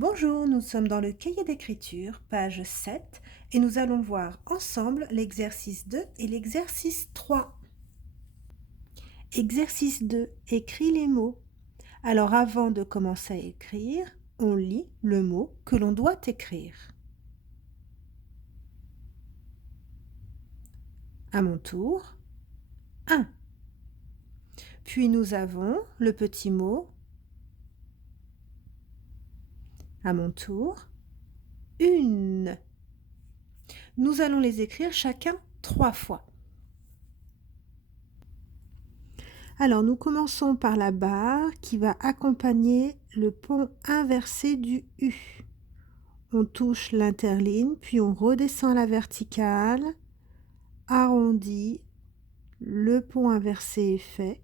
Bonjour, nous sommes dans le cahier d'écriture, page 7, et nous allons voir ensemble l'exercice 2 et l'exercice 3. Exercice 2, écris les mots. Alors avant de commencer à écrire, on lit le mot que l'on doit écrire. À mon tour, 1. Puis nous avons le petit mot. À mon tour, une. Nous allons les écrire chacun 3 fois. Alors, nous commençons par la barre qui va accompagner le pont inversé du U. On touche l'interligne, puis on redescend à la verticale, arrondi, le pont inversé est fait.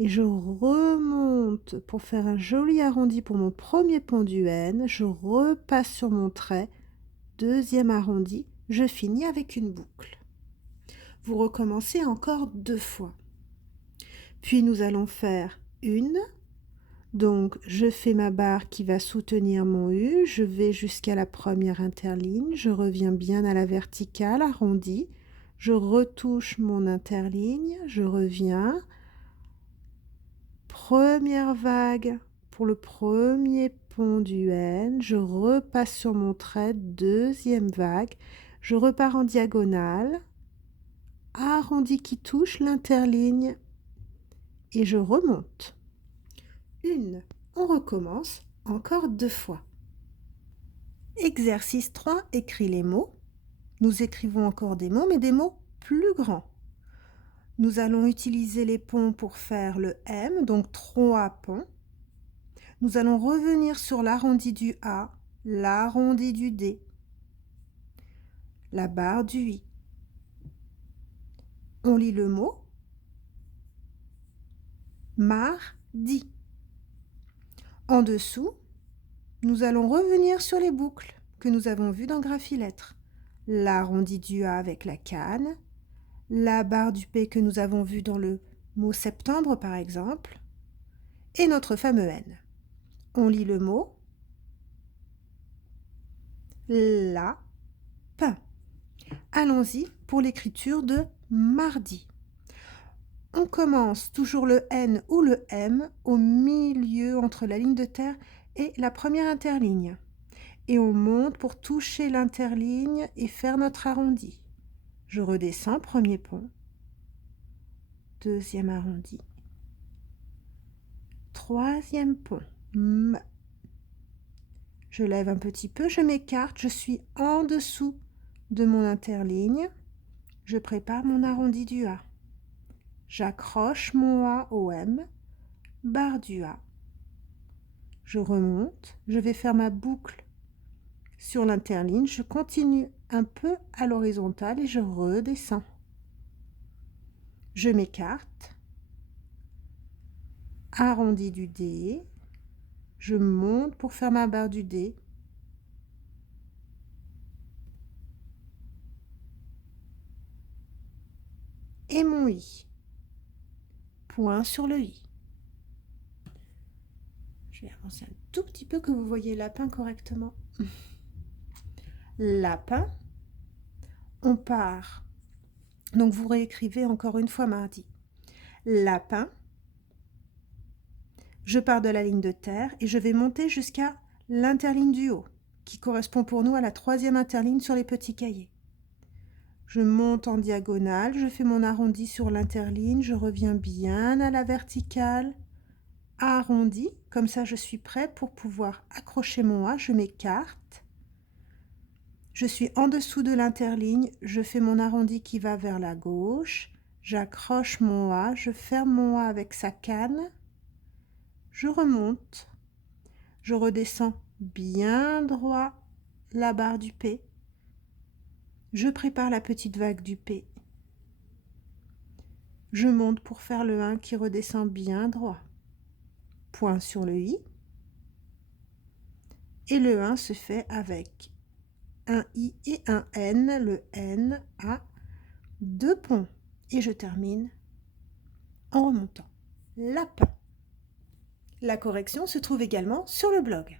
Et je remonte pour faire un joli arrondi pour mon premier pont du N. Je repasse sur mon trait, deuxième arrondi, je finis avec une boucle. Vous recommencez encore 2 fois. Puis nous allons faire une. Donc je fais ma barre qui va soutenir mon U, je vais jusqu'à la première interligne, je reviens bien à la verticale, arrondi, je retouche mon interligne, je reviens. Première vague pour le premier pont du N, je repasse sur mon trait, deuxième vague, je repars en diagonale, arrondi qui touche l'interligne et je remonte. Une, on recommence encore 2 fois. Exercice 3, écris les mots. Nous écrivons encore des mots, mais des mots plus grands. Nous allons utiliser les ponts pour faire le M, donc 3 ponts. Nous allons revenir sur l'arrondi du A, l'arrondi du D, la barre du I. On lit le mot mardi. En dessous, nous allons revenir sur les boucles que nous avons vues dans Graphilettre. L'arrondi du A avec la canne, la barre du P que nous avons vue dans le mot septembre par exemple, et notre fameux N. On lit le mot lapin. Allons-y pour l'écriture de mardi. On commence toujours le N ou le M au milieu entre la ligne de terre et la première interligne. Et on monte pour toucher l'interligne et faire notre arrondi. Je redescends, premier pont, deuxième arrondi, troisième pont, M. Je lève un petit peu, je m'écarte, je suis en dessous de mon interligne. Je prépare mon arrondi du A. J'accroche mon A au M, barre du A. Je remonte, je vais faire ma boucle sur l'interligne, je continue un peu à l'horizontale et je redescends. Je m'écarte, arrondi du D, je monte pour faire ma barre du D. Et mon I. Point sur le I. Je vais avancer un tout petit peu que vous voyez lapin correctement. Lapin. On part. Donc vous réécrivez encore une fois mardi. Lapin. Je pars de la ligne de terre et je vais monter jusqu'à l'interligne du haut, qui correspond pour nous à la troisième interligne sur les petits cahiers. Je monte en diagonale, je fais mon arrondi sur l'interligne, je reviens bien à la verticale, arrondi, comme ça je suis prêt pour pouvoir accrocher mon A, je m'écarte. Je suis en dessous de l'interligne, je fais mon arrondi qui va vers la gauche, j'accroche mon A, je ferme mon A avec sa canne, je remonte, je redescends bien droit la barre du P, je prépare la petite vague du P, je monte pour faire le 1 qui redescend bien droit, point sur le I, et le 1 se fait avec un I et un N, le N a 2 ponts, et je termine en remontant. Lapin. La correction se trouve également sur le blog.